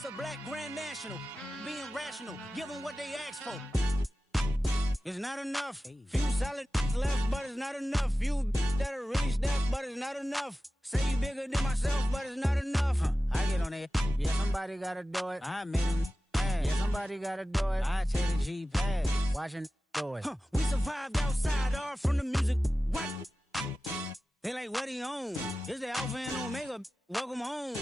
What's a black grand national? Being rational, give them what they ask for. It's not enough. Few solid left, but it's not enough. Few that'll really step, but it's not enough. Say you bigger than myself, but it's not enough. I get on it. Yeah, somebody gotta do it. I made him mad. Yeah, somebody gotta do it. I take the G-pad. Watching do it. We survived outside, all from the music. What? They like, what he on? It's the Alpha and Omega. Welcome home.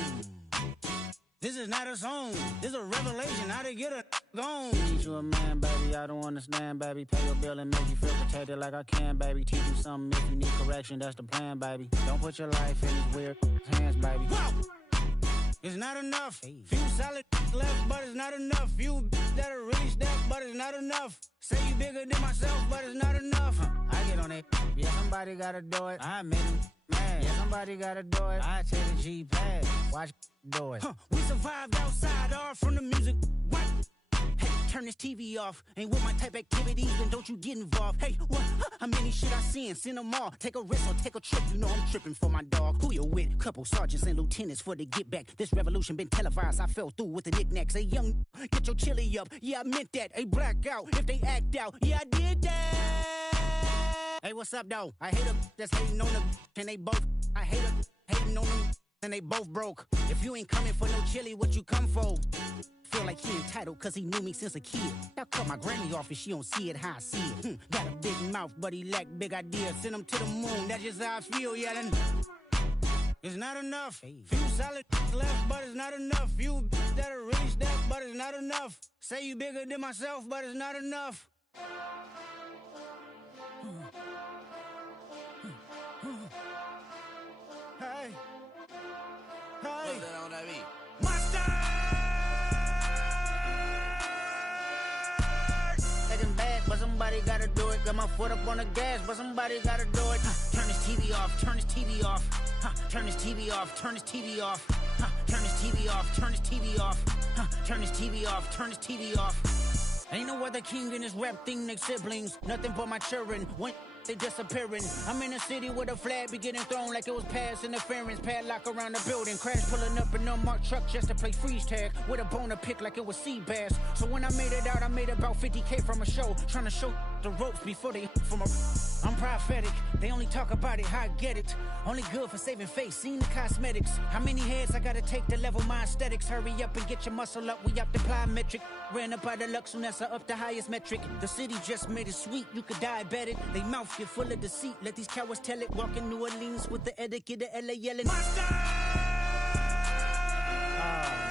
This is not a song. This is a revelation. How to get a gone. Teach you a man, baby. I don't understand, baby. Pay your bill and make you feel protected like I can, baby. Teach you something if you need correction. That's the plan, baby. Don't put your life in these weird hands, baby. Whoa! It's not enough. Few solid left, but it's not enough. Few that'll really step, but it's not enough. Say you bigger than myself, but it's not enough. I get on it. Yeah, somebody gotta do it. I made him mad. Yeah, somebody gotta do it. I take the G-pad. Watch do it. We survived outside, all from the music. What? Hey, turn this TV off. Ain't with my type activities, then don't you get involved. Hey, what? How many shit I seen? Send them all. Take a risk or take a trip. You know I'm tripping for my dog. Who you with? Couple sergeants and lieutenants for the get back. This revolution been televised. I fell through with the knickknacks. Hey, young, get your chili up. Yeah, I meant that. Hey, blackout. If they act out, yeah, I did that. Hey, what's up, though? I hate them that's hating on them, and they both. I hate them hating on them, and they both broke. If you ain't coming for no chili, what you come for? Feel like he entitled cause he knew me since a kid. I cut my granny off and she don't see it how I see it. Got a big mouth but he lack big ideas. Send him to the moon, that's just how I feel, yeah. Then it's not enough. Few solid left, but it's not enough. Few that'll really step, but it's not enough. Say you bigger than myself, but it's not enough. Hey, hey, my style. But somebody gotta do it. Got my foot up on the gas, but somebody gotta do it. Turn this TV off, turn this TV off. Turn this TV off, turn this TV off. Turn this TV off, turn this TV off. Turn this TV off, turn this TV off. Ain't no other king in this rap thing, they siblings. Nothing but my children. When they disappearing. I'm in a city with a flag be getting thrown like it was pass interference. Padlock around the building. Crash pulling up an unmarked truck just to play freeze tag. With a bone to pick like it was sea bass. So when I made it out, I made about 50K from a show. Trying to show the ropes before they from a... I'm prophetic. They only talk about it, how I get it. Only good for saving face, seen the cosmetics. How many heads I gotta take to level my aesthetics? Hurry up and get your muscle up, we have to apply metric. Ran up out of luck, soon as I up the highest metric. The city just made it sweet, you could diabetic. They mouth get full of deceit, let these cowards tell it. Walk in New Orleans with the etiquette of LA yelling. Monster! Oh,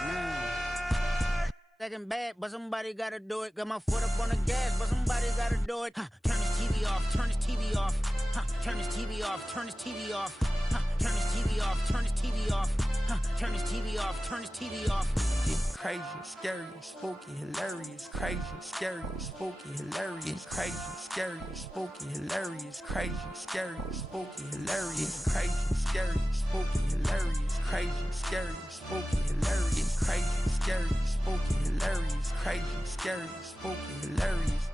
man. Second bad, but somebody gotta do it. Got my foot up on the gas, but somebody gotta do it. Turn this TV off, turn this TV off. Turn this TV off, turn this TV off. Turn this TV off, turn this TV off. Turn this TV off, turn this TV off. It's crazy, scary, spooky, hilarious. Crazy, scary, spooky, hilarious. Crazy, scary, spooky, hilarious. Crazy, scary, spooky, hilarious. Crazy, scary, spooky, hilarious. Crazy, scary, spooky, hilarious. Crazy, scary, spooky, hilarious. Crazy, scary, spooky, hilarious.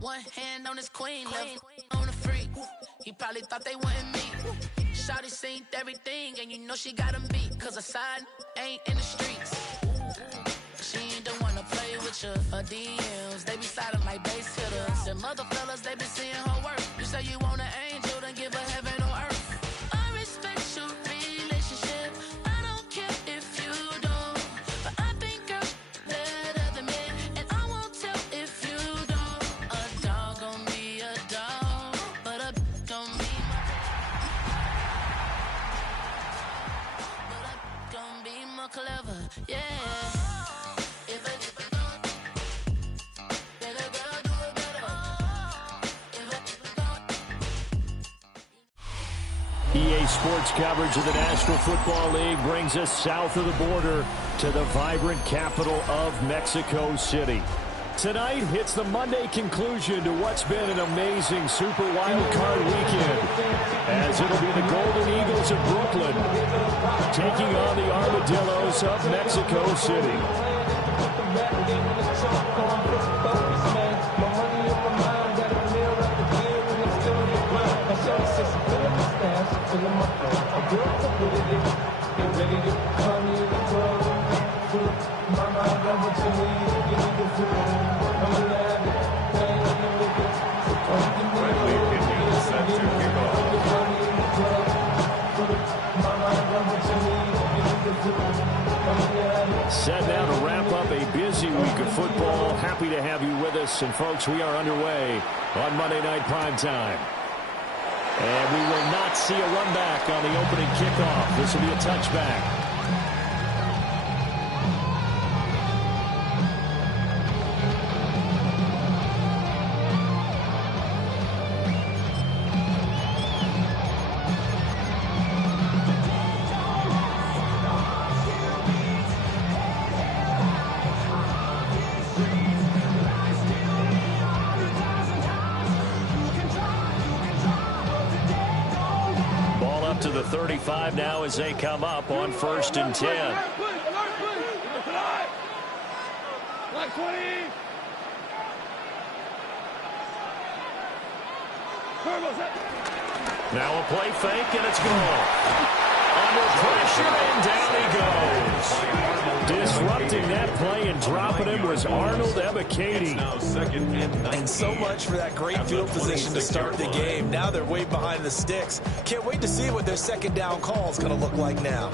One hand on his queen, left on a freak. He probably thought they wanted me. Shawty seen everything, and you know she got him beat. Cause her side ain't in the streets. She ain't the one to play with you. Her DMs, they be sliding like base hitters. And mother fellas, they be seeing her work. You say you want an angel, then give her heaven on earth. I respect your relationship. I don't care if you don't. But I think girls better than men. And I won't tell if you don't. A dog gon' be a dog, but a gon' be gon' be more clever, yeah. EA Sports coverage of the National Football League brings us south of the border to the vibrant capital of Mexico City. Tonight hits the Monday conclusion to what's been an amazing Super Wild Card weekend, as it'll be the Golden Eagles of Brooklyn taking on the Armadillos of Mexico City. Set now to wrap up a busy week of football. Happy to have you with us. And, folks, we are underway on Monday Night Primetime. And we will not see a run back on the opening kickoff. This will be a touchback. To the 35 now as they come up on 1st and 10. Now a play fake, and it's gone. Under pressure, and down he goes. Disrupting that play and dropping him was Arnold Ebiketie. And so much for that great field position to start the game. Now they're way behind the sticks. Can't wait to see what their second down call is going to look like now.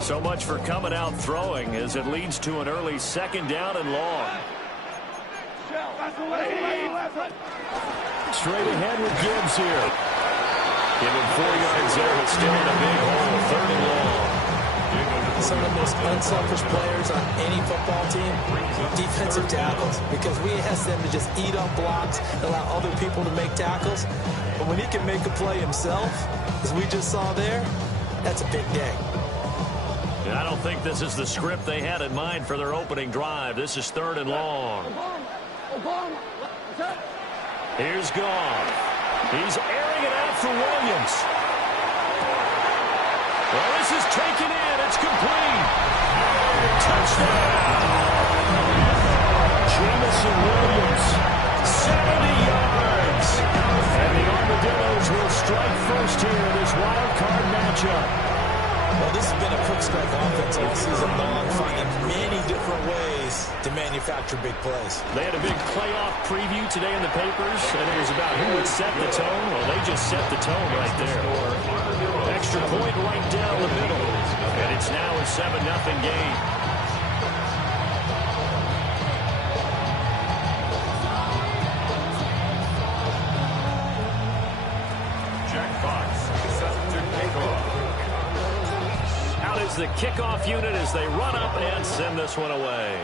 So much for coming out throwing as it leads to an early second down and long. Straight ahead with Gibbs here. Give him 4 yards there, but still in a big hole. 3rd and long. Some of the most unselfish players on any football team, defensive tackles, because we ask them to just eat up blocks, allow other people to make tackles. But when he can make a play himself, as we just saw there, that's a big day. I don't think this is the script they had in mind for their opening drive. This is 3rd and long. Here's Goff. He's airing it out for Williams. Well, this is taken in. It's complete. Touchdown. Jamison Williams, 70 yards. And the Armadillos will strike first here in this wild card matchup. Well, this has been a quick strike offense all season long, finding many different ways to manufacture big plays. They had a big playoff preview today in the papers, and it was about who would set the tone. Well, they just set the tone right there. Extra point right down the middle, and it's now a 7-0 game. Jack Fox set to kick off. Out is the kickoff unit as they run up and send this one away.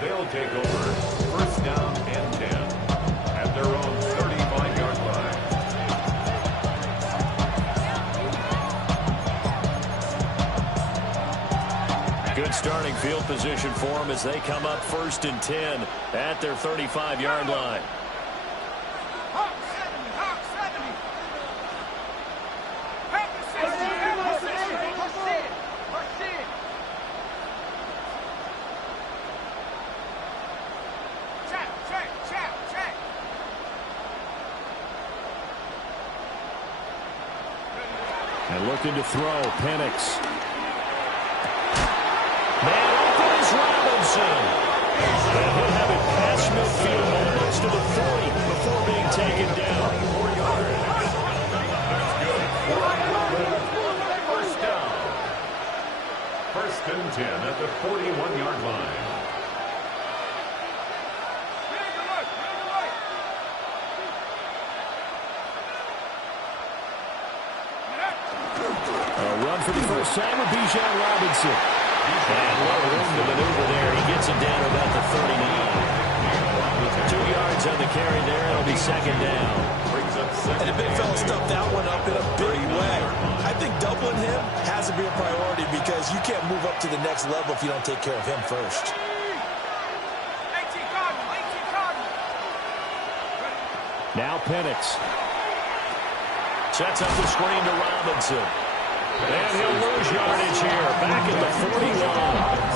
They'll take over 1st down and 10 at their own 35-yard line. Good starting field position for them as they come up 1st and 10 at their 35-yard line. And looking to throw, Penix. Man open is Robinson. And he'll have it past midfield, almost to the 40 before being taken down. 4 yards. That's good. 1st down. 1st and 10 at the 41-yard line. A run for the first time with Bijan Robinson. And a lot of room to maneuver there. He gets it down to about the 39. 2 yards on the carry there. It'll be second down. And the big fella stuffed that one up in a big way. I think doubling him has to be a priority because you can't move up to the next level if you don't take care of him first. Now Penix. Sets up the screen to Robinson. And he'll lose yardage here. Back at the 41.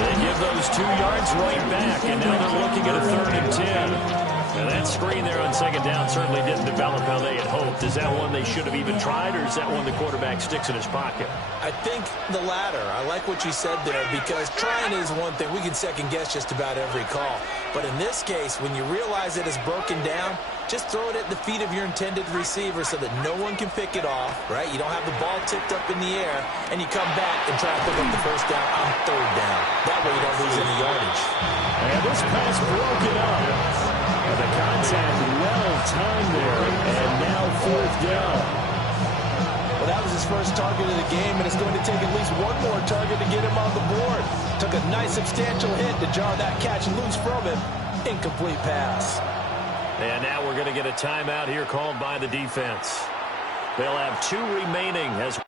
They give those 2 yards right back, and now they're looking at a 3rd and 10. Now that screen there on second down certainly didn't develop how they had hoped. Is that one they should have even tried, or is that one the quarterback sticks in his pocket? I think the latter. I like what you said there because trying is one thing. We can second guess just about every call. But in this case, when you realize it is broken down, just throw it at the feet of your intended receiver so that no one can pick it off, right? You don't have the ball tipped up in the air, and you come back and try to pick up the first down on 3rd down. That way you don't lose any yardage. And this pass broken up. The contact well-timed there, and now 4th down. Well, that was his first target of the game, and it's going to take at least one more target to get him on the board. Took a nice substantial hit to jar that catch loose from him. Incomplete pass. And now we're going to get a timeout here called by the defense. They'll have 2 remaining as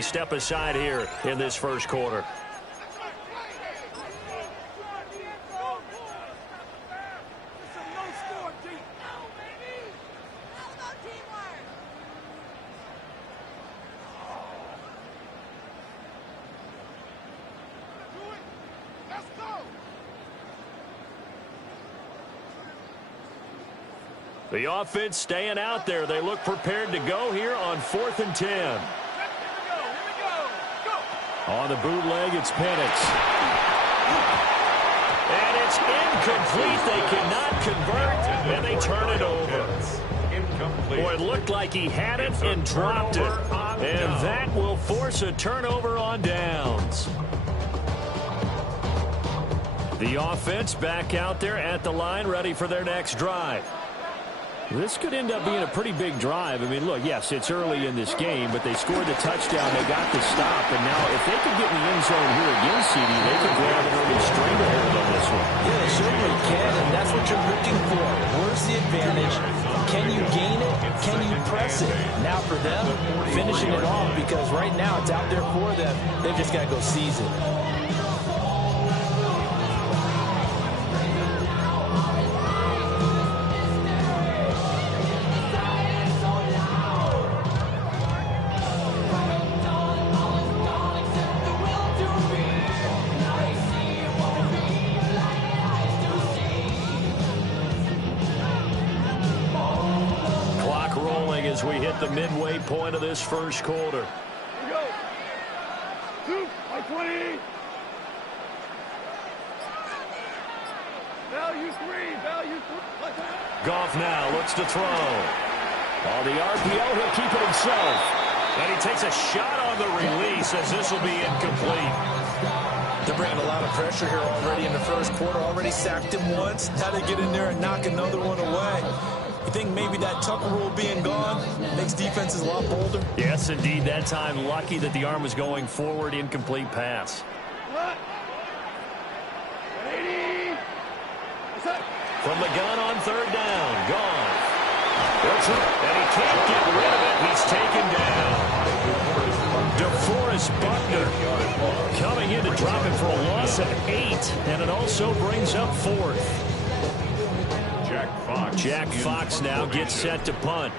step aside here in this first quarter. The offense staying out there. They look prepared to go here on 4th and 10. On the bootleg, it's Penix. And it's incomplete. They cannot convert, and they turn it over. Boy, it looked like he had it and dropped it. And that will force a turnover on downs. The offense back out there at the line, ready for their next drive. This could end up being a pretty big drive. I mean, look, yes, it's early in this game, but they scored the touchdown. They got the stop, and now if they could get in the end zone here again, CD, they could grab an early stranglehold on this one. Yeah, they certainly can, and that's what you're looking for. Where's the advantage? Can you gain it? Can you press it? Now for them, finishing it off, because right now it's out there for them. They've just got to go seize it. As we hit the midway point of this first quarter. Here we go. 2 by 20. Value 3. Value 3. Goff now looks to throw. On the RPO, he'll keep it himself. And he takes a shot on the release as this will be incomplete. They're bringing a lot of pressure here already in the first quarter. Already sacked him once. Now they get in there and knock another one away. You think maybe that Tucker rule being gone makes defenses a lot bolder? Yes, indeed. That time, lucky that the arm was going forward. Incomplete pass. From the gun on third down. Gone. And he can't get rid of it. He's taken down. DeForest Buckner coming in to drop him for a loss of 8. And it also brings up 4th. Jack Fox now gets set to punt.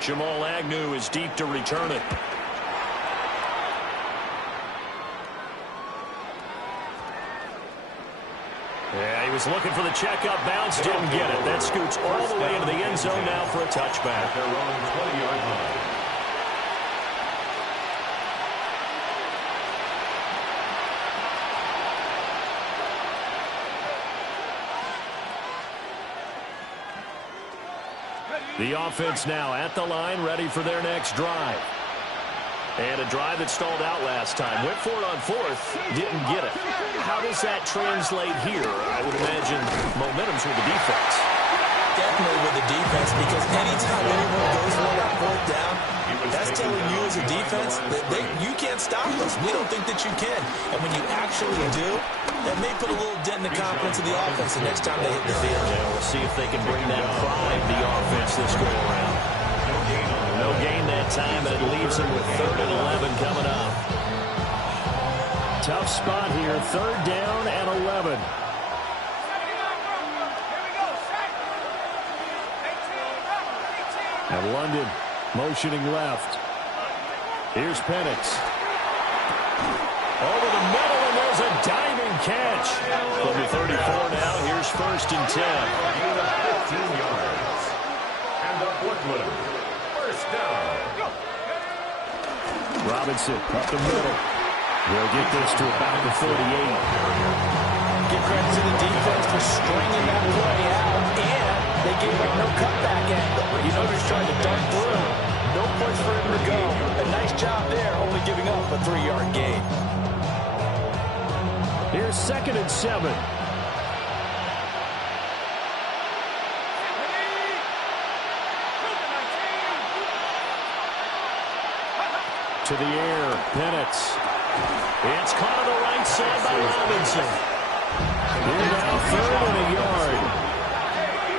Jamal Agnew is deep to return it. Yeah, he was looking for the checkup bounce, didn't get it. That scoots all the way into the end zone now for a touchback. Their own 20-yard line. The offense now at the line, ready for their next drive. And a drive that stalled out last time. Went for it on 4th, didn't get it. How does that translate here? I would imagine momentum's with the defense. Definitely with the defense, because anytime anyone goes for that 4th down, that's telling you as a defense that you can't stop us. We don't think that you can. And when you actually do, that may put a little dent in the confidence of the offense the next time they hit the field. Yeah, we'll see if they can bring that pride the offense this go around. No gain that time, and it leaves them with 3rd and 11 coming up. Tough spot here, 3rd down and 11. And London motioning left. Here's Penix. Over the middle, and there's a diving catch. From the 34 now, here's 1st and 10. 15 yards. And the Brooklyn first down. Robinson up the middle. They'll get this to about the 48. Give credit to the defense for stringing that play out, and they gave up no cutback angle. You notice trying to dart through. No place for him to go. A nice job there, only giving up a 3-yard gain. Here's 2nd and 7. To the air, Penix. It's caught on the right side by Robinson. Here now, 3rd and a yard.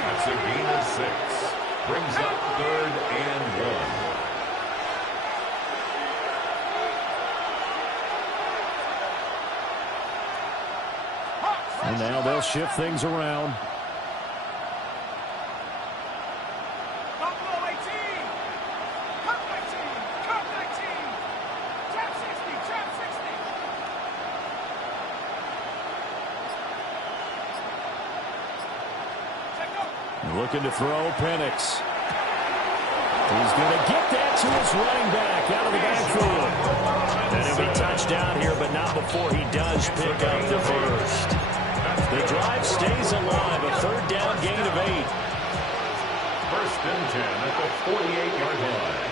That's a gain of 6. Brings up 3rd and 1. And now they'll shift things around. Looking to throw, Penix. He's going to get that to his running back out of the backfield. And he'll be touched down here, but not before he does pick up the first. The drive stays alive, a 3rd down gain of 8. 1st and 10 at the 48-yard line.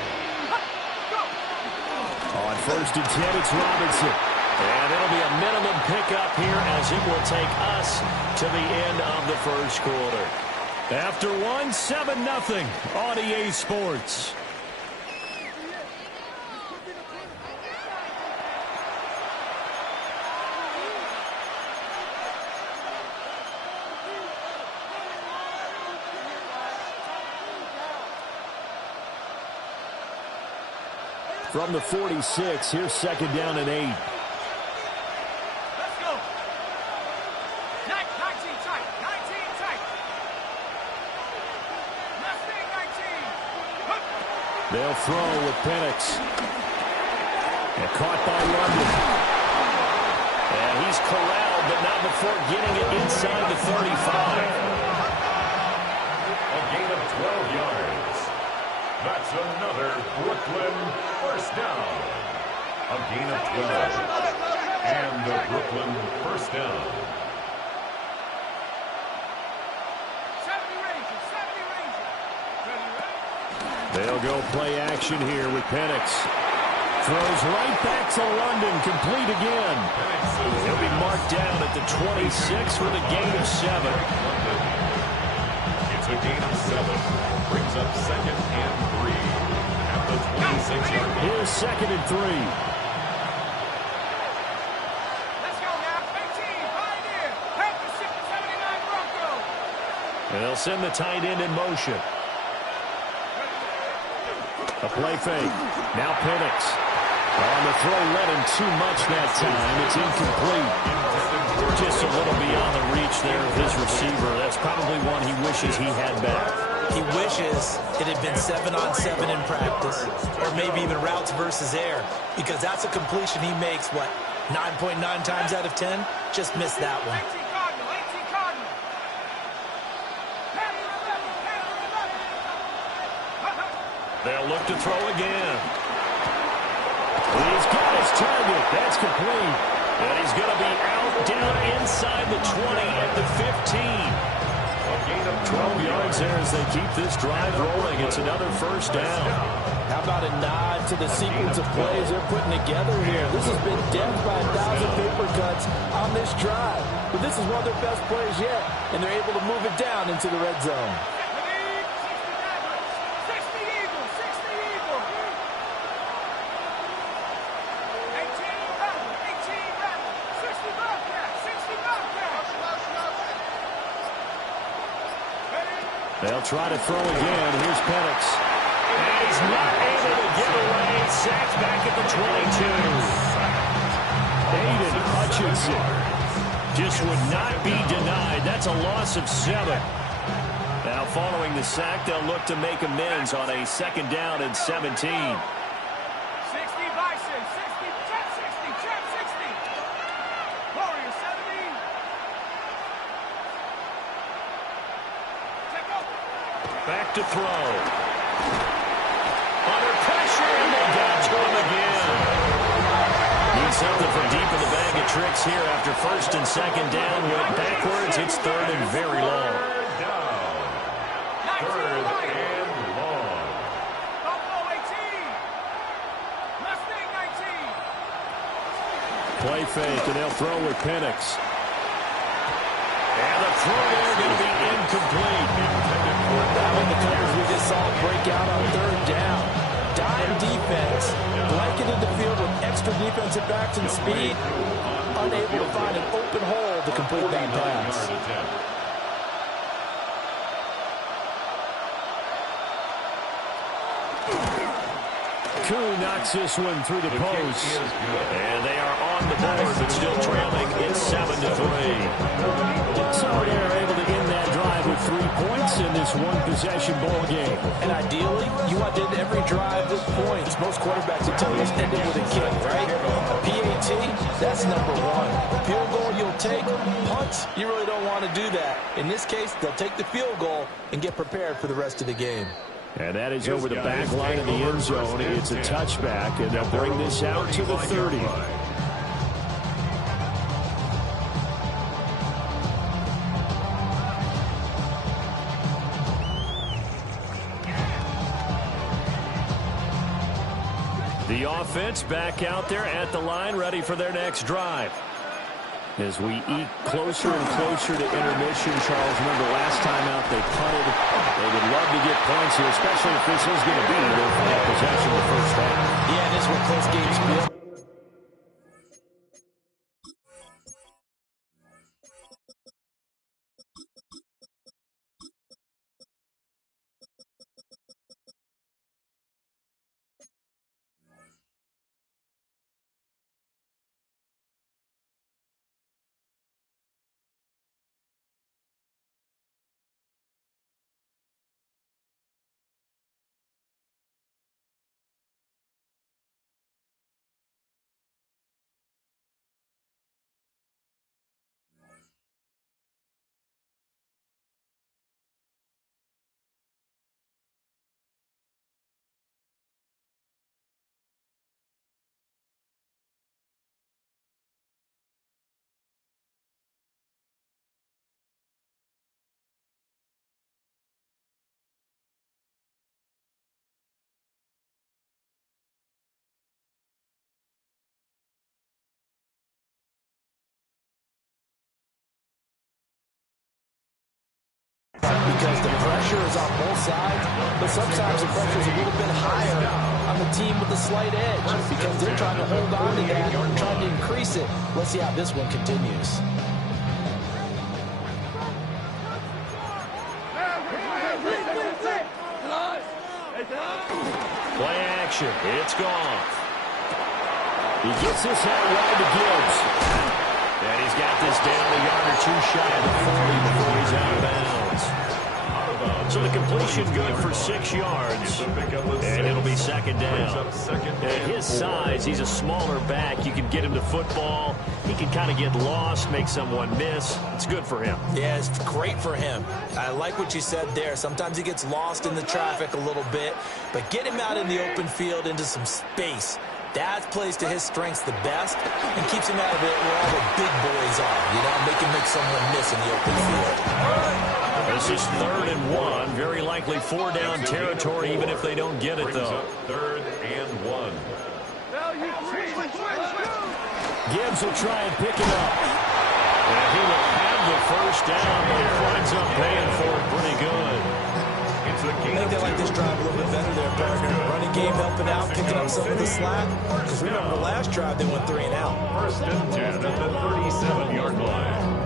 On 1st and 10, it's Robinson. And it'll be a minimum pickup here as it will take us to the end of the first quarter. After 7-0 on EA Sports. From the 46, here's 2nd down and 8. They'll throw with Penix. And caught by London. And he's corralled, but not before getting it inside the 35. A gain of 12 yards. That's another Brooklyn first down. A gain of 12. And the Brooklyn first down. They'll go play action here with Penix. Throws right back to London, complete again. He'll be marked down at the 26 with a gain of 7. It's a gain of 7. Brings up 2nd and 3 at the 26-yard line. Here's 2nd and 3. Let's go now. 18, Pioneer. Help the 79 Broncos. And they'll send the tight end in motion. A play fake. Now Penix. On the throw, led him too much that time. It's incomplete. Just a little beyond the reach there of his receiver. That's probably one he wishes he had back. He wishes it had been 7-on-7 in practice, or maybe even routes versus air, because that's a completion he makes, 9.9 times out of 10? Just missed that one. 18 Cardinal, 18 Cardinal. They'll look to throw again. He's got his target. That's complete. And he's going to be out down inside the 20 at the 15. A gain of 12 yards there as they keep this drive rolling. It's another first down. How about a nod to the sequence of plays they're putting together here? This has been death by 1,000 paper cuts on this drive. But this is one of their best plays yet, and they're able to move it down into the red zone. 60 Eagles, 60 Eagles. 18 Rebel, 18 Rebel. 60 Bobcat, 60 Bobcat. They'll try to throw again. Here's Penix. And he's not able to get away. Sacked back at the 22. Aiden Hutchinson just would not be denied. That's a loss of 7. Now following the sack, they'll look to make amends on a 2nd down and 17. 60 Bison, 60, Jet 60, Jet 60. Warrior 70. Take over. Back to throw. Under pressure, and they got to him again. Need something from deep in the bag of tricks here after 1st and 2nd down. Went backwards. It's 3rd and very long. Third and long. Buffalo 18. Mustang 19. Play fake, and they'll throw with Penix. And the throw there going to be incomplete. That one, the coverage we just saw break out on 3rd down. Dime defense, blanketed the field with extra defensive backs and speed, unable to find an open hole to complete that pass. Koo knocks this one through the post. And they are on the board, but still trailing. It's 7-3. So they're able to end that drive with 3 points in this one-possession ball game. And ideally, you want to end every drive with points. Most quarterbacks will tell you it's ended with a kick, right? A PAT, that's number 1. Field goal you'll take. Punts, you really don't want to do that. In this case, they'll take the field goal and get prepared for the rest of the game. And that is over the back line of the end zone. It's a touchback, and they'll bring this out to the 30. The offense back out there at the line, ready for their next drive. As we eke closer and closer to intermission, Charles, remember last time out they punted. They would love to get points here, especially if this is going to be their final possession of the first half. Yeah, this is what close games feel. because the pressure is on both sides, but sometimes the pressure is a little bit higher on the team with the slight edge because they're trying to hold on to that and trying to increase it. Let's see how this one continues. Play action. It's gone. He gets this out wide to Gibbs. And he's got this down a yard or two shy of the 40 before he's out of bounds. So the completion good for 6 yards. And it'll be second down. At his size, he's a smaller back. You can get him to football. He can kind of get lost, make someone miss. It's good for him. Yeah, it's great for him. I like what you said there. Sometimes he gets lost in the traffic a little bit, but get him out in the open field into some space. That plays to his strengths the best and keeps him out of it where all the big boys are, you know, make him make someone miss in the open field. This is 3rd and 1. Very likely 4-down territory, even if they don't get it, though. 3rd and 1. Gibbs will try and pick it up. And he will have the first down, but he winds up paying for it pretty good. I think they like this drive a little bit better there, partner. Running game helping out, picking up some of the slack. Because remember, the last drive they went 3 and out. 1st and 10 at the 37-yard line.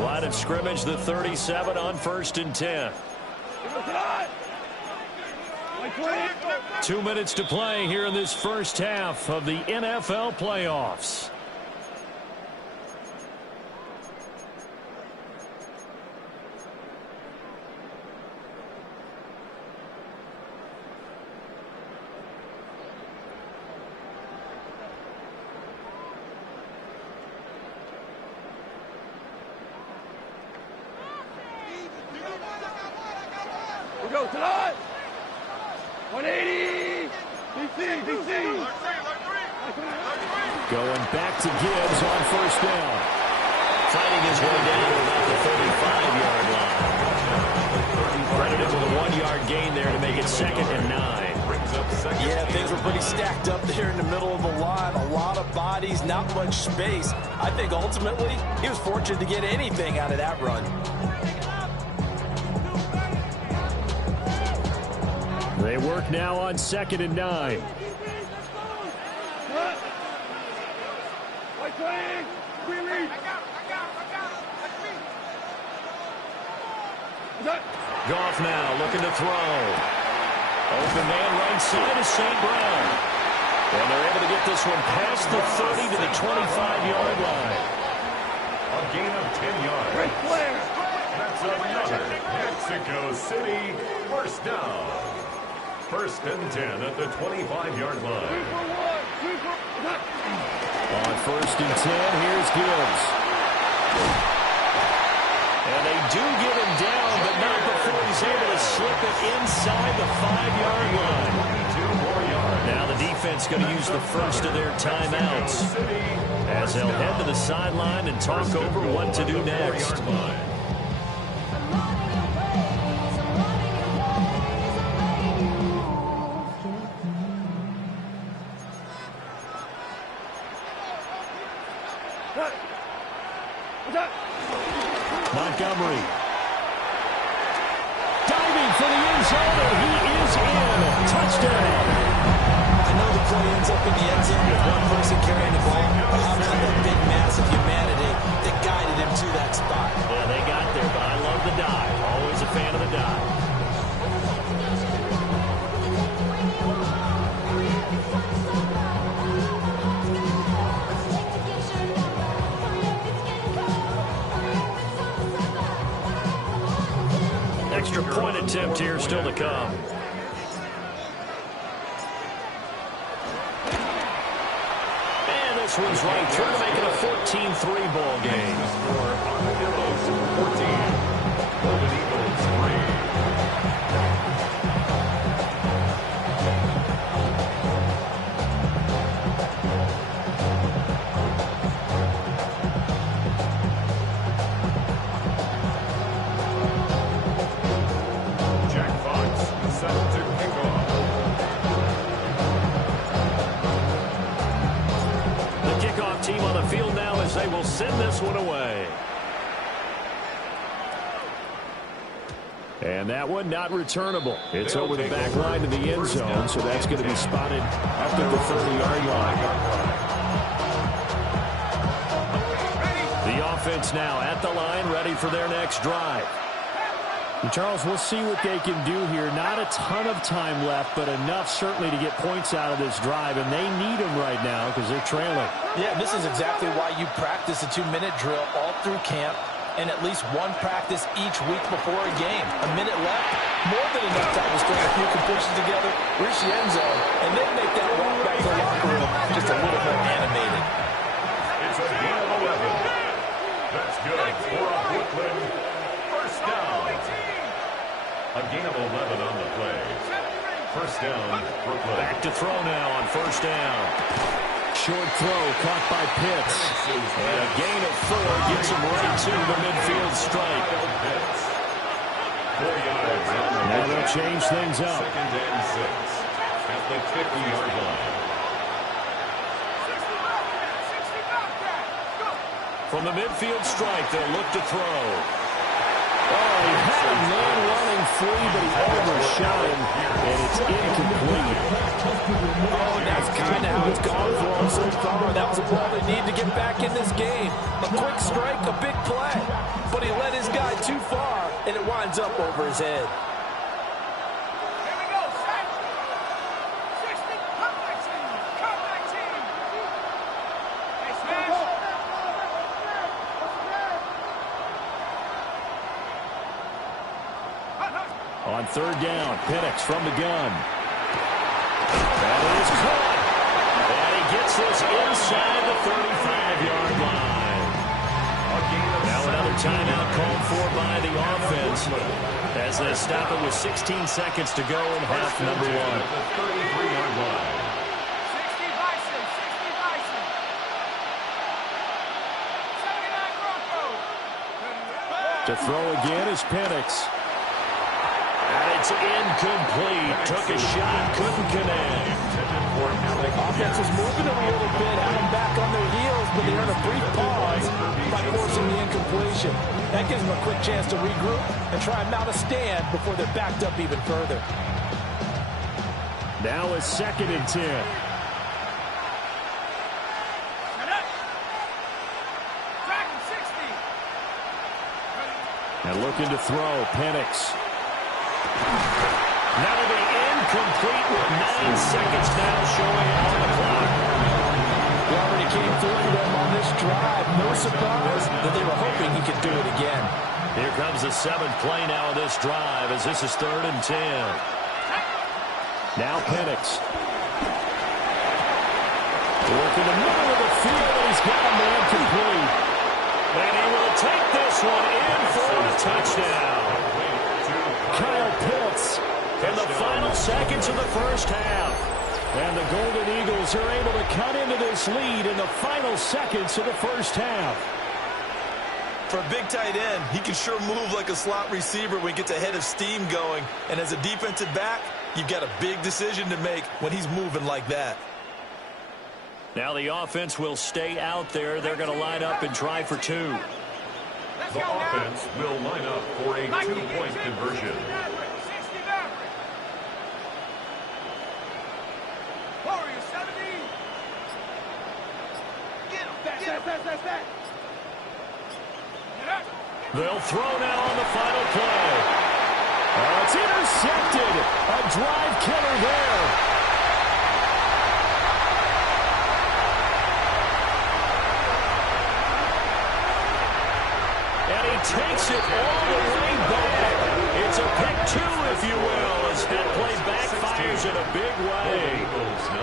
Line of scrimmage, the 37 on 1st and 10. 2 minutes to play here in this first half of the NFL playoffs. We go tonight. 180. DC. Going back to Gibbs on 1st down. Fighting his way down to about the 35-yard line. Credited with a 1-yard gain there to make it 2nd and 9. Yeah, things were pretty stacked up there in the middle of the line. A lot of bodies, not much space. I think ultimately he was fortunate to get anything out of that run. They work now on 2nd and 9. Goff now looking to throw. Open man right side is St. Brown. And they're able to get this one past the 30 to the 25-yard line. A gain of 10 yards. That's another Mexico City 1st down. 1st and 10 at the 25-yard line. On 1st and 10, here's Gibbs. And they do get him down, but not before he's able to slip it inside the 5-yard line. Now the defense going to use the first of their timeouts as they'll head to the sideline and talk over what to do next. Montgomery. Diving for the end zone, and he is in. Touchdown. I know the play ends up in the end zone with one person carrying the ball, but how about that big mass of humanity that guided him to that spot? Yeah, they got there, but I love the dive. Always a fan of the dive. Extra point attempt here still to come. And this one's right through to make it a 14-3 ball game. Armadillos 14. Golden Eagles 3. The kickoff team on the field now as they will send this one away. And that one not returnable. It's over the back line to the end zone, so that's going to be spotted up at the 30-yard line. The offense now at the line, ready for their next drive. And Charles, we'll see what they can do here. Not a ton of time left, but enough certainly to get points out of this drive, and they need them right now because they're trailing. Yeah, this is exactly why you practice a 2-minute drill all through camp and at least one practice each week before a game. A minute left, more than enough time to string a few completions together, reach the end zone, and then make that walk back to the locker room just a little more animated. It's a gain of 11. That's good for a Brooklyn first down. A gain of 11 on the play. First down, Brooklyn. Back to throw now on first down. Short throw caught by Pitts. And a gain of 4 gets him right to the midfield stripe. 4 yards. Now they'll change things up. 2nd and 6 at the 50-yard line. From the midfield stripe, they'll look to throw. Oh, he had a man running free, but he overshot him, and it's incomplete. Oh, and that's kind of how it's gone for him so far. That was a ball they need to get back in this game. A quick strike, a big play. But he led his guy too far, and it winds up over his head. Here we go, set. 60, comeback team. Comeback team. Hey, Smash. On third down, Penix from the gun. That is caught. And he gets this inside the 35-yard line. Now another timeout called for by the offense as they stop it with 16 seconds to go in half number 1. The 33-yard line. 60 Bison. 60 Bison. 79 Broncos. To throw again is Penix. And it's incomplete. Took a shot, couldn't connect. Offense was moving them a little bit, had them back on their heels, but they earned a brief pause by forcing the incompletion. That gives them a quick chance to regroup and try and mount a stand before they're backed up even further. Now a 2nd and 10. And looking to throw, Penix. That'll be incomplete with 9 seconds now showing on the clock. He already came through for them on this drive. No surprise that they were hoping he could do it again. Here comes the 7th play now of this drive as this is 3rd and 10. Now Penix. Work in the middle of the field, and he's got a man complete. And he will take this one in for a touchdown. Kyle Pitts in the final seconds of the first half. And the Golden Eagles are able to cut into this lead in the final seconds of the first half. For a big tight end, he can sure move like a slot receiver when he gets a head of steam going. And as a defensive back, you've got a big decision to make when he's moving like that. Now the offense will stay out there. They're going to line up and try for 2. The offense will line up for a 2-point conversion. Warriors 70. Get him. That. They'll throw now on the final play. Oh, it's intercepted. A drive killer there. And he takes it all the way back. It's a pick 2, if you will, as that play backfires in a big way. Eagles 9.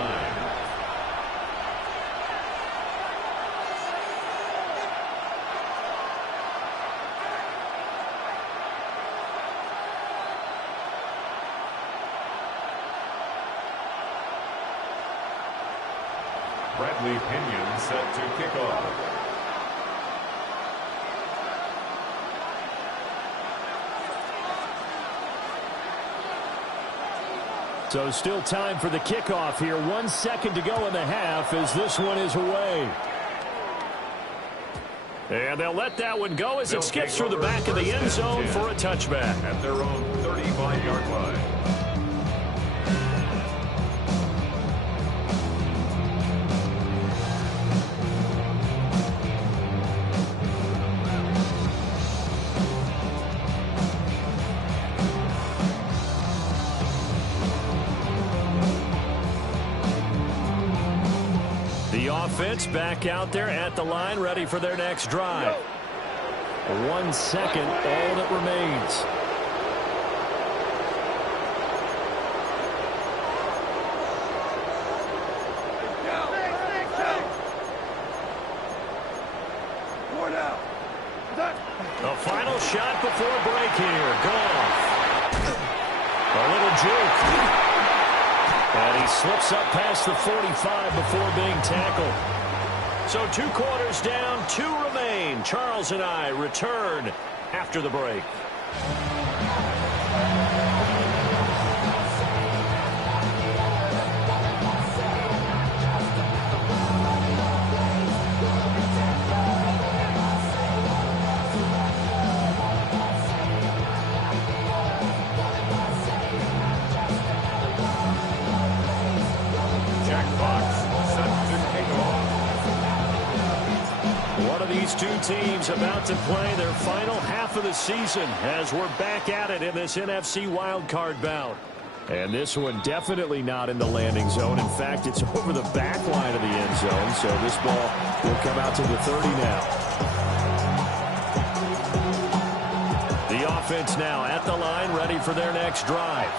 Bradley Pinion set to kick off. So still time for the kickoff here. 1 second to go in the half as this one is away. And they'll let that one go as it skips through the back of the end zone for a touchback. At their own 35-yard line. Offense back out there at the line, ready for their next drive. 1 second, all that remains. The final shot before break here. Goff. A little juke. And he slips up past the 45 before being tackled. So 2 quarters down, 2 remain. Charles and I return after the break. These 2 teams about to play their final half of the season as we're back at it in this NFC wildcard bout. And this one definitely not in the landing zone. In fact, it's over the back line of the end zone, so this ball will come out to the 30 now. The offense now at the line, ready for their next drive.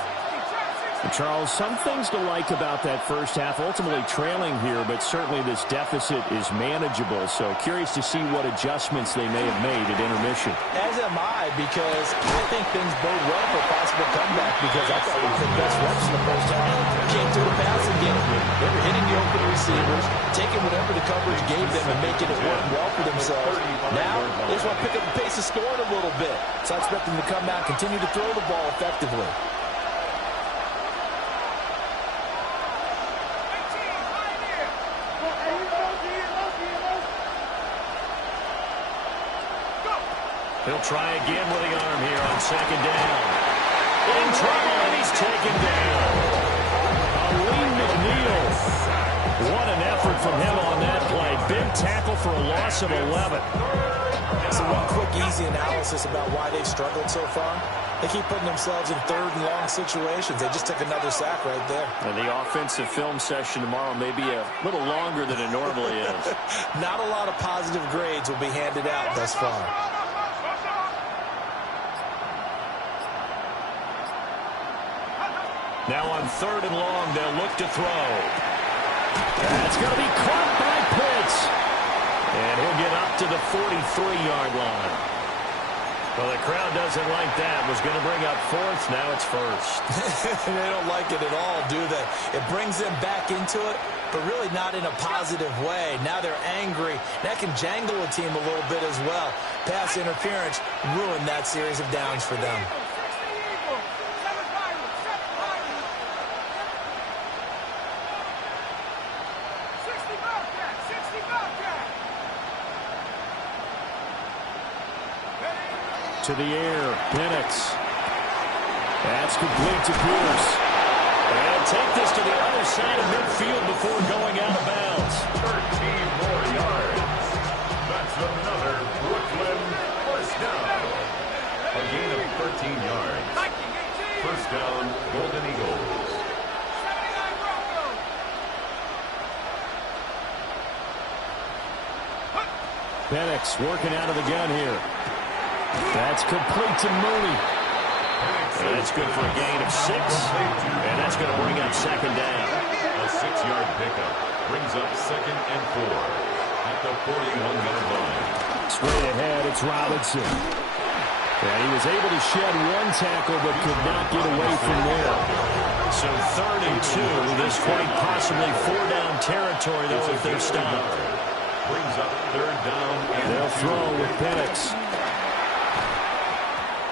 Charles, some things to like about that first half. Ultimately trailing here, but certainly this deficit is manageable. So curious to see what adjustments they may have made at intermission. As am I, because I think things bode well for a possible comeback, because I thought we had the best reps in the first half. Came through the passing game. They were hitting the open receivers, taking whatever the coverage gave them and making it work well for themselves. Now, they just want to pick up the pace of scoring a little bit. So I expect them to come out, continue to throw the ball effectively. He'll try again with the arm here on second down. In trouble, and he's taken down. Aleem McNeil. What an effort from him on that play. Big tackle for a loss of 11. So one quick, easy analysis about why they've struggled so far. They keep putting themselves in 3rd and long situations. They just took another sack right there. And the offensive film session tomorrow may be a little longer than it normally is. Not a lot of positive grades will be handed out thus far. Now on 3rd and long, they'll look to throw. That's going to be caught by Pitts. And he'll get up to the 43-yard line. Well, the crowd doesn't like that. Was going to bring up 4th. Now it's 1st. They don't like it at all, do they? It brings them back into it, but really not in a positive way. Now they're angry. That can jangle a team a little bit as well. Pass interference ruined that series of downs for them. To the air, Penix. That's complete to Pierce. And take this to the other side of midfield before going out of bounds. 13 more yards. That's another Brooklyn first down. A gain of 13 yards. First down, Golden Eagles. Penix working out of the gun here. That's complete to Mooney. And that's good for a gain of 6. And that's going to bring up second down. A 6-yard pickup brings up 2nd and 4 at the 41-yard line. Straight ahead, it's Robinson. And he was able to shed 1 tackle but could not get away from there. So 3rd and 2. This quite possibly 4-down territory, though, if they're stopped. Brings up 3rd down. They'll throw with Penix.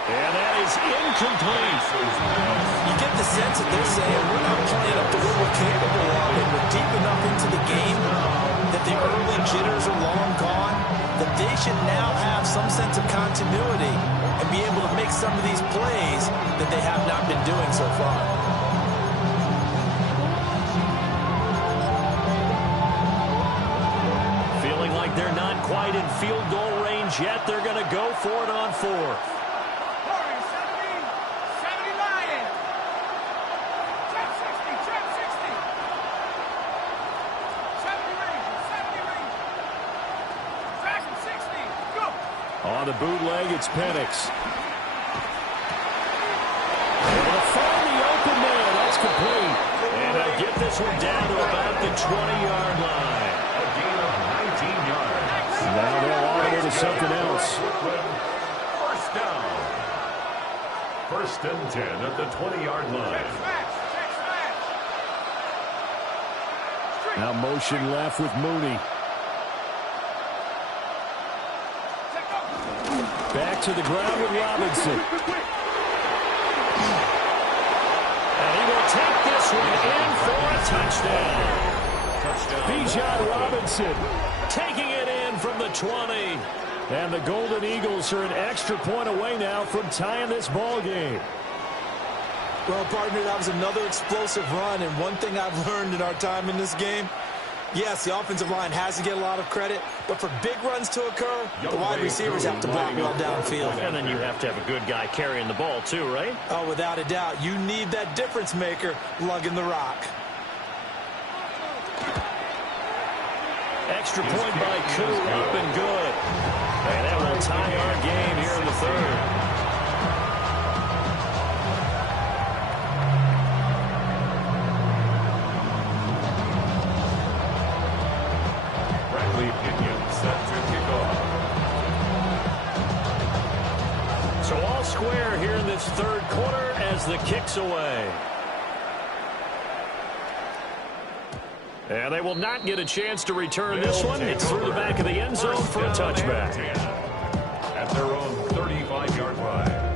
And that is incomplete. You get the sense that they're saying we're not playing up to what we're capable of, and we're deep enough into the game that the early jitters are long gone, that they should now have some sense of continuity and be able to make some of these plays that they have not been doing so far. Feeling like they're not quite in field goal range yet. They're going to go for it on fourth. 70 Lions. Trap 60, trap 60. 70 Rangers, 70 Rangers. Track 60, go. On the bootleg, it's Penix. Able to find the open man. That's complete. And they'll get this one down to about the 20-yard line. A gain of 19 yards. Now they'll audible to something else. First down. First and 10 at the 20-yard line. Now motion left with Mooney. Back to the ground with Robinson. And he will take this one in for a touchdown. Bijan Robinson taking it in from the 20. And the Golden Eagles are an extra point away now from tying this ball game. Well, partner, that was another explosive run, and one thing I've learned in our time in this game, yes, the offensive line has to get a lot of credit, but for big runs to occur, the wide receivers have to block well downfield. And then you have to have a good guy carrying the ball too, right? Oh, without a doubt. You need that difference maker lugging the rock. Extra point by Koo, up and good. And that will tie our game here in the third. Bradley Pinion set to kick off. So all square here in this third quarter as the kick's away. And they will not get a chance to return this one. It's through the back of the end zone for a touchback. At their own 35-yard line.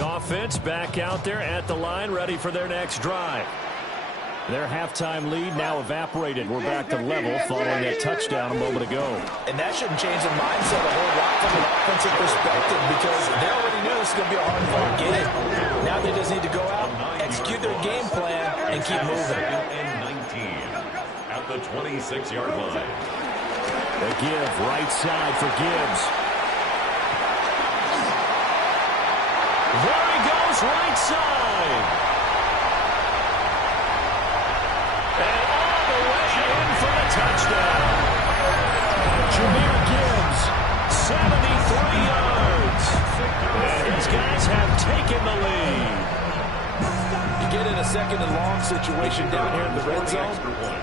Offense back out there at the line, ready for their next drive. Their halftime lead now evaporated. We're back to level following that touchdown a moment ago. And that shouldn't change the mindset a whole lot from an offensive perspective because they already knew this was going to be a hard-fought game. Now they just need to go out, execute their game plan, and keep moving. And 19 at the 26-yard line. They give right side for Gibbs. There he goes, right side. And all the way in for the touchdown. Jahmyr Gibbs, 73 yards. And his guys have taken the lead. You get in a second and long situation down here in the red zone.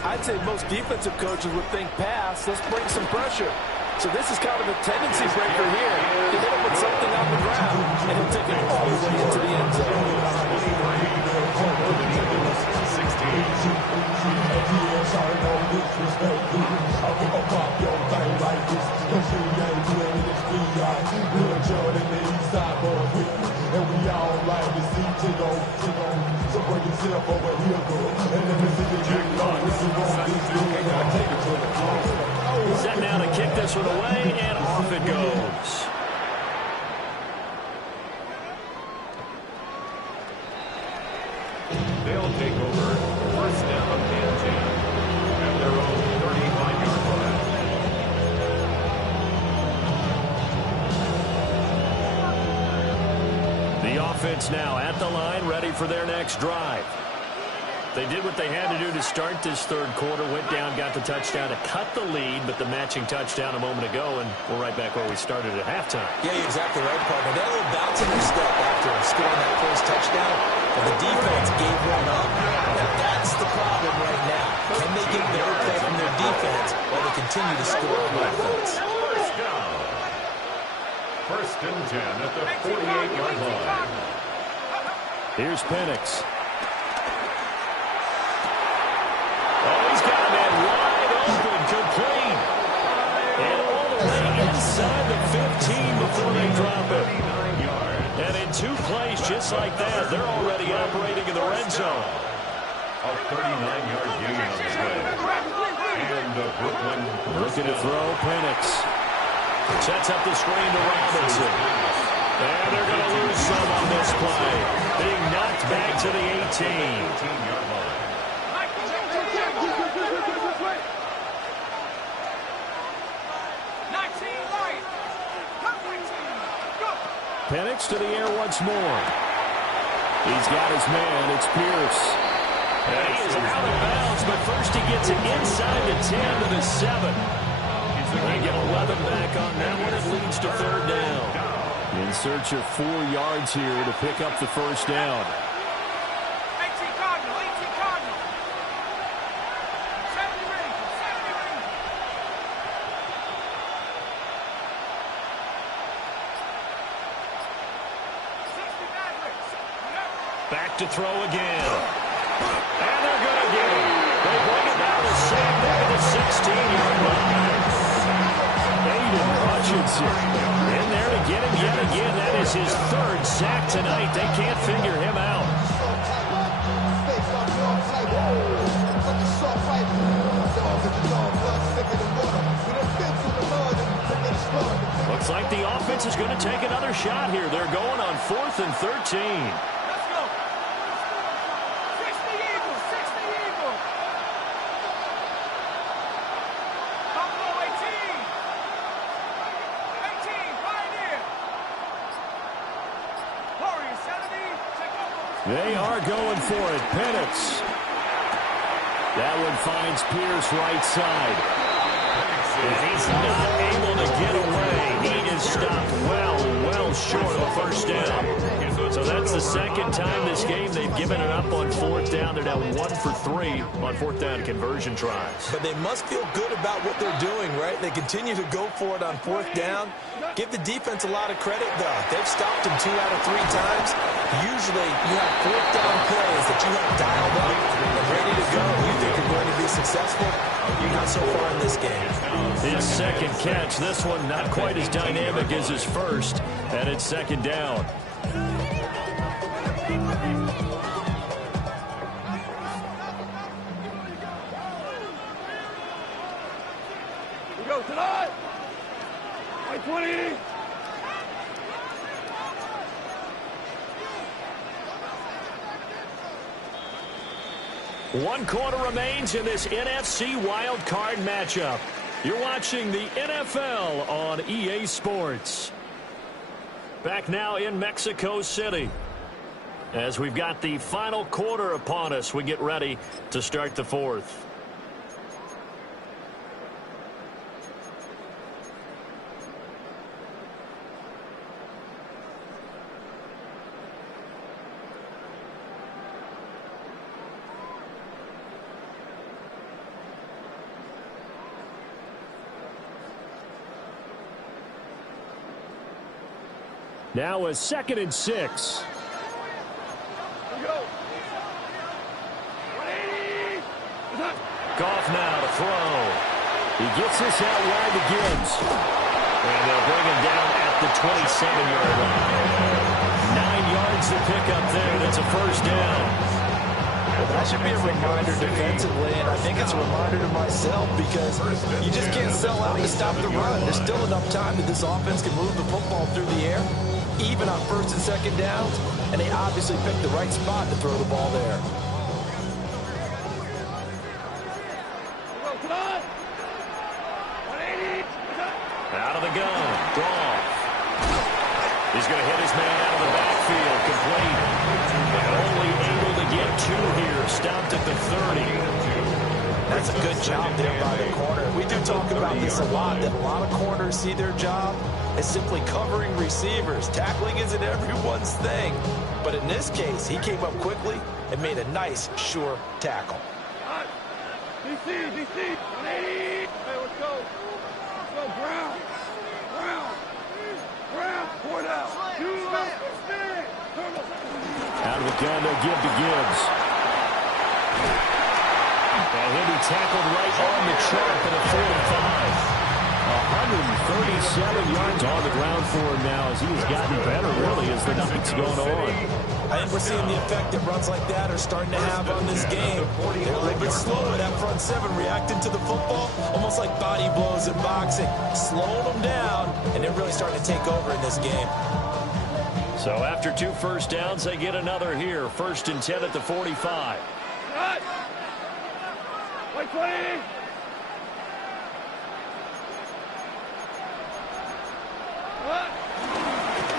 I'd say most defensive coaches would think pass, let's bring some pressure. So this is kind of a tendency breaker here. You hit him with something on the ground, and he'll take it all the way into the end zone. Set now to kick this one away, and off it goes. They'll take over first down and 10 at their own 35-yard line. The offense now at the line, ready for their next drive. They did what they had to do to start this third quarter, went down, got the touchdown to cut the lead, but the matching touchdown a moment ago, and we're right back where we started at halftime. Yeah, you're exactly right, partner. They had a little bounce in their step after scoring that first touchdown, but the defense gave one up. And that's the problem right now. Can they get better play from their defense while they continue to score on offense? First down. First and 10 at the 48-yard line. Here's Penix. Oh, he's got a man open. And in 2 plays just like that, they're already operating in the red zone. A 39-yard gain on the play. And Brooklyn looking to throw. Penix sets up the screen to Robinson. And they're going to lose some on this play. Being knocked back to the 18-yard line. Penix to the air once more. He's got his man. It's Pierce. And he is out of bounds, but first he gets it inside the 10 to the 7. They get 11 back on that one. It leads to 3rd down. In search of 4 yards here to pick up the first down. 18 Cardinal, 18 Cardinal. 70 Rangers, 70 Rangers. Back to throw again. And they're going to get him. They bring it down to Sam back at the 16-yard line. Aiden Hutchinson in there to get him yet again. That is his 3rd sack tonight. They can't figure him out. Looks like the offense is going to take another shot here. They're going on 4th and 13. They are going for it. Penix. That one finds Pierce right side. And he's not able to get away. He is stopped well short of a first down. So that's the 2nd time this game they've given it up on 4th down. They're now 1 for 3 on 4th down conversion tries. But they must feel good about what they're doing, right? They continue to go for it on 4th down. Give the defense a lot of credit, though. They've stopped him 2 out of 3 times. Usually, you have 4th down plays that you have dialed up and ready to go. You think you're going to be successful? Not so far in this game. His 2nd catch. This one not quite as dynamic as his first. And it's 2nd down. We go tonight. 20. One quarter remains in this NFC Wild Card matchup. You're watching the NFL on EA Sports. Back now in Mexico City. As we've got the final quarter upon us, we get ready to start the 4th. Now a 2nd and 6. Goff now to throw. He gets this out wide to Gibbs. And they'll bring him down at the 27-yard line. 9 yards to pick up there. That's a first down. Well, that should be a reminder defensively, and I think it's a reminder to myself because you just can't sell out to stop the run. There's still enough time that this offense can move the football through the air, even on 1st and 2nd downs, and they obviously picked the right spot to throw the ball there. Out of the gun, Goff. He's going to hit his man out of the backfield, complete. And only able to get 2 here, stopped at the 30. That's a good job there by the corner. We do talk about this a lot, that a lot of corners see their job as simply covering receivers. Tackling isn't everyone's thing. But in this case, he came up quickly and made a nice, sure tackle. DC, 180. Hey, let's go. Let's go, Brown. Pour it out. Out of the gun, they'll give to Gibbs. And he'll be tackled right on the trap at a 4 and 5. 137 yards on the ground for him now as he's gotten better, really, as the night's going on. I think we're seeing the effect that runs like that are starting to have on this game. They're a little bit slower, that front seven, reacting to the football, almost like body blows in boxing, slowing them down, and they're really starting to take over in this game. So after 2 first downs, they get another here. 1st and 10 at the 45. Wait, 20.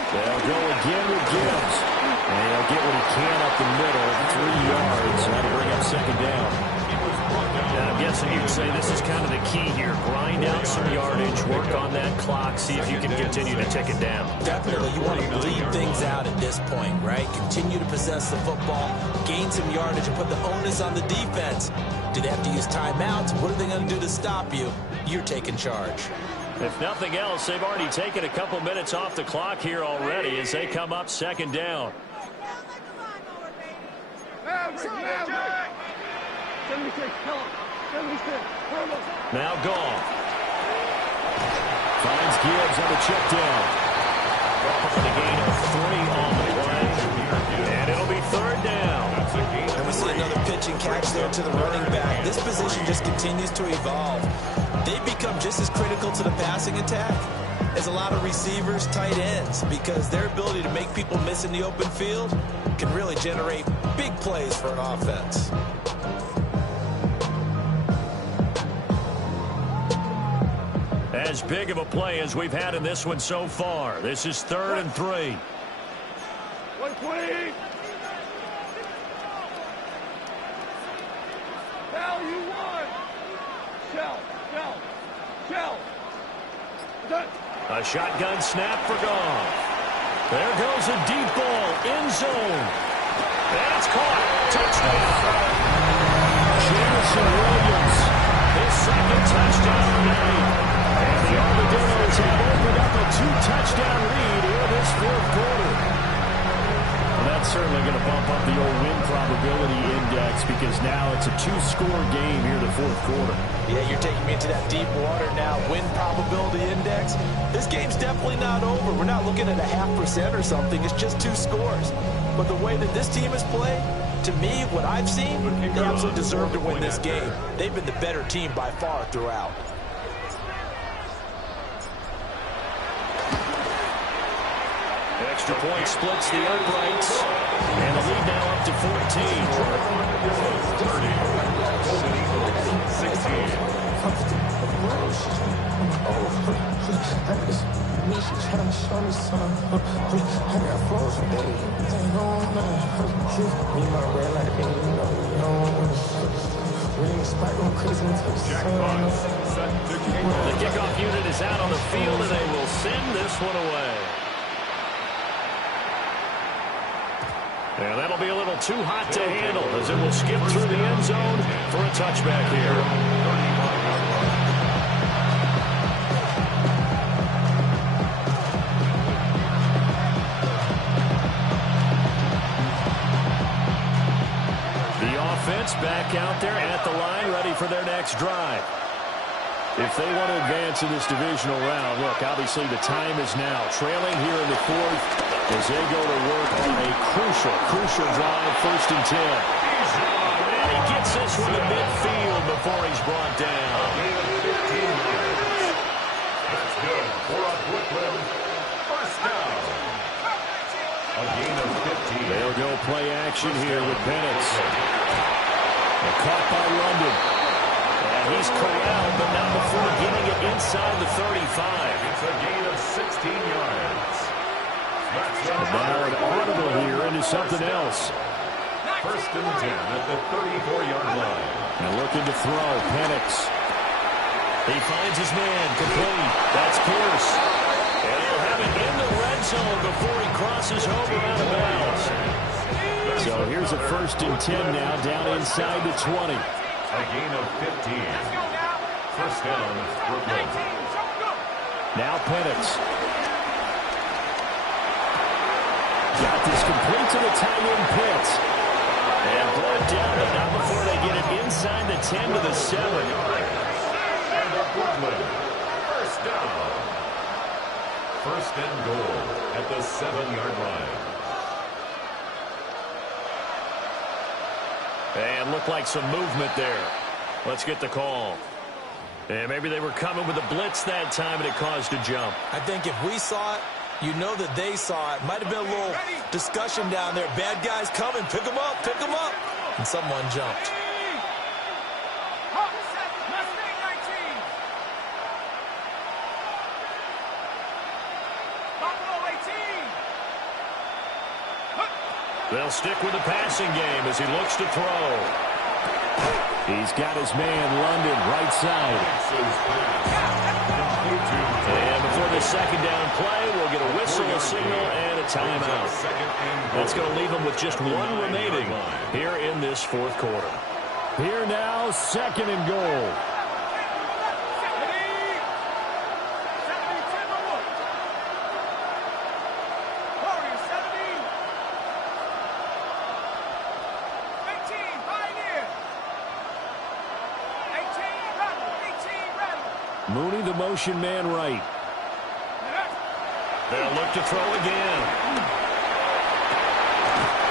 They'll go again with Gibbs. And he'll get what he can up the middle, 3 yards. That'll bring up 2nd down. I'm guessing you'd say this is kind of the key here. Grind out some yardage, work on that clock, see if you can continue to tick it down. Definitely. You want to bleed things out at this point, right? Continue to possess the football, gain some yardage, and put the onus on the defense. Do they have to use timeouts? What are they going to do to stop you? You're taking charge. If nothing else, they've already taken a couple minutes off the clock here already as they come up 2nd down. Now Goff finds Gibbs on the check down. For the gain of 3 on the play. And it'll be 3rd down. And we see another pitch and catch there to the running back. This position just continues to evolve. They've become just as critical to the passing attack as a lot of receivers, tight ends, because their ability to make people miss in the open field can really generate big plays for an offense. As big of a play as we've had in this one so far. This is 3rd and 3. 120. Now you won. Shell. A shotgun snap for Goff. There goes a deep ball, end zone. And it's caught. Touchdown. Jameson Williams, his 2nd touchdown of the night. And the Armadillos have opened up a 2-touchdown lead here this 4th quarter. Well, that's certainly going to bump up the old win probability index because now it's a 2-score game here in the 4th quarter. Yeah, you're taking me into that deep water now. Win probability index. This game's definitely not over. We're not looking at a 0.5% or something. It's just 2 scores. But the way that this team has played, to me, what I've seen, they absolutely deserve to win this game. They've been the better team by far throughout. Extra point splits the uprights. And the lead now up to 14. The kickoff unit is out on the field, and they will send this one away. And that'll be a little too hot to handle as it will skip through the end zone for a touchback here. The offense back out there at the line, ready for their next drive. If they want to advance in this divisional round, look, obviously the time is now. Trailing here in the 4th as they go to work on a crucial drive, 1st and 10. And he gets this one to midfield before he's brought down. That's good for a Brooklyn 1st down. A gain of 15. They'll go play action here with Penix. Caught by London. And he's corralled, but not before getting it inside the 35. It's a gain of 16 yards. Now an audible here into something else. 1st and 10 at the 34-yard line. Now looking to throw, Penix. He finds his man, complete. That's Pierce. And he'll have it in the red zone before he crosses over out of bounds. So here's a 1st and 10 now, down inside the 20. A gain of 15. 1st down, Brooklyn. Now Penix. Got this complete to the tight end Pitts. And brought down, but not before they get it inside the 10 to the 7. And a Brooklyn 1st down. First and goal at the 7-yard line. And looked like some movement there. Let's get the call. And maybe they were coming with a blitz that time, and it caused a jump. I think if we saw it, you know that they saw it. Might have been a little discussion down there. Bad guys coming. Pick them up. Pick them up. And someone jumped. They'll stick with the passing game as he looks to throw. He's got his man London right side. And before the second down play, we'll get a whistle, a signal, and a timeout. That's going to leave them with just one remaining here in this fourth quarter. Here now, second and goal. Mooney, the motion man right. They'll look to throw again.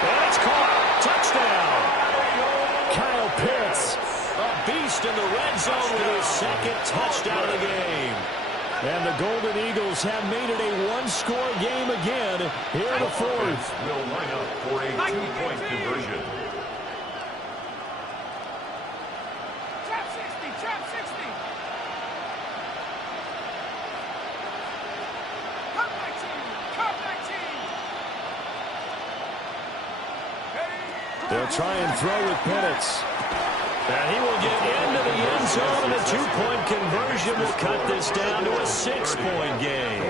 And it's caught. Touchdown. Kyle Pitts. A beast in the red zone with his second touchdown of the game. And the Golden Eagles have made it a one-score game again here in the fourth. Will line up for a 2-point conversion. Trap 60. They'll try and throw with Penix. And he will get into the end zone, and a 2-point conversion will cut this down to a 6-point game.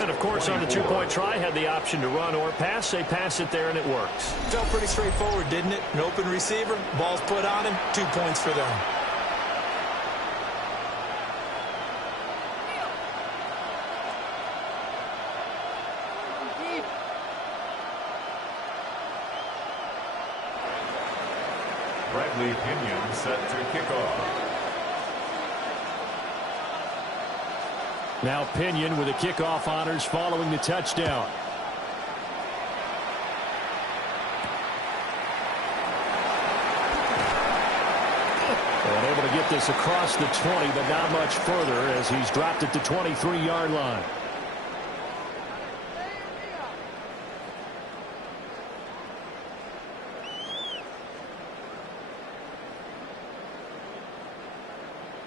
And, of course, on the 2-point try, had the option to run or pass. They pass it there, and it works. Felt pretty straightforward, didn't it? An open receiver, ball's put on him, 2 points for them. Bradley Pinion set to kick off. Now Pinion with the kickoff honors following the touchdown. And able to get this across the 20, but not much further as he's dropped at the 23-yard line.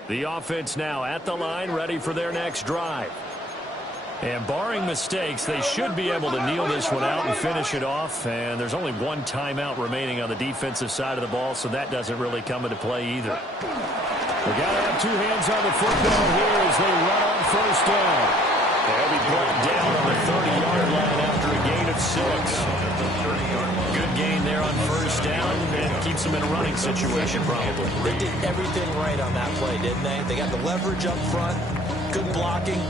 The offense now at the line, ready for their next drive. And barring mistakes, they should be able to kneel this one out and finish it off. And there's only one timeout remaining on the defensive side of the ball, so that doesn't really come into play either. We got to have two hands on the football here as they run on first down. They'll be brought down on the 30-yard line after a gain of 6. Good gain there on first down and keeps them in a running situation probably. They did everything right on that play, didn't they? They got the leverage up front, good blocking,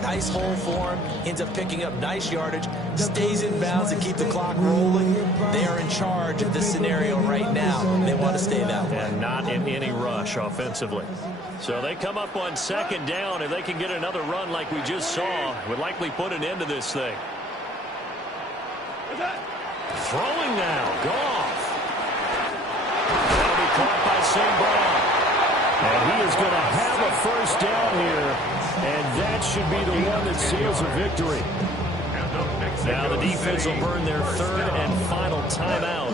nice hole for him, ends up picking up nice yardage, stays in bounds to keep the clock rolling. They are in charge of this scenario right now. They want to stay that way. And not in any rush offensively. So they come up on second down. If they can get another run like we just saw, would likely put an end to this thing. Throwing now, Goff. That'll be caught by St. Brown. And he is going to have a first down here, and that should be the one that seals a victory. Now the defense will burn their third and final timeout.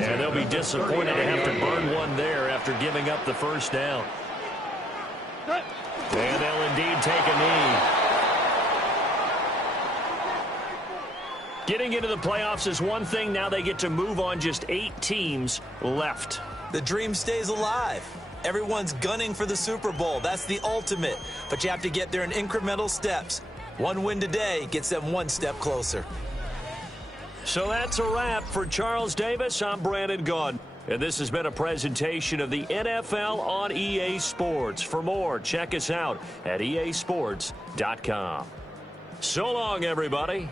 And they'll be disappointed to have to burn one there after giving up the first down. And they'll indeed take a knee. Getting into the playoffs is one thing. Now they get to move on. Just 8 teams left. The dream stays alive. Everyone's gunning for the Super Bowl. That's the ultimate. But you have to get there in incremental steps. One win today gets them one step closer. So that's a wrap for Charles Davis. I'm Brandon Gaudin. And this has been a presentation of the NFL on EA Sports. For more, check us out at easports.com. So long, everybody.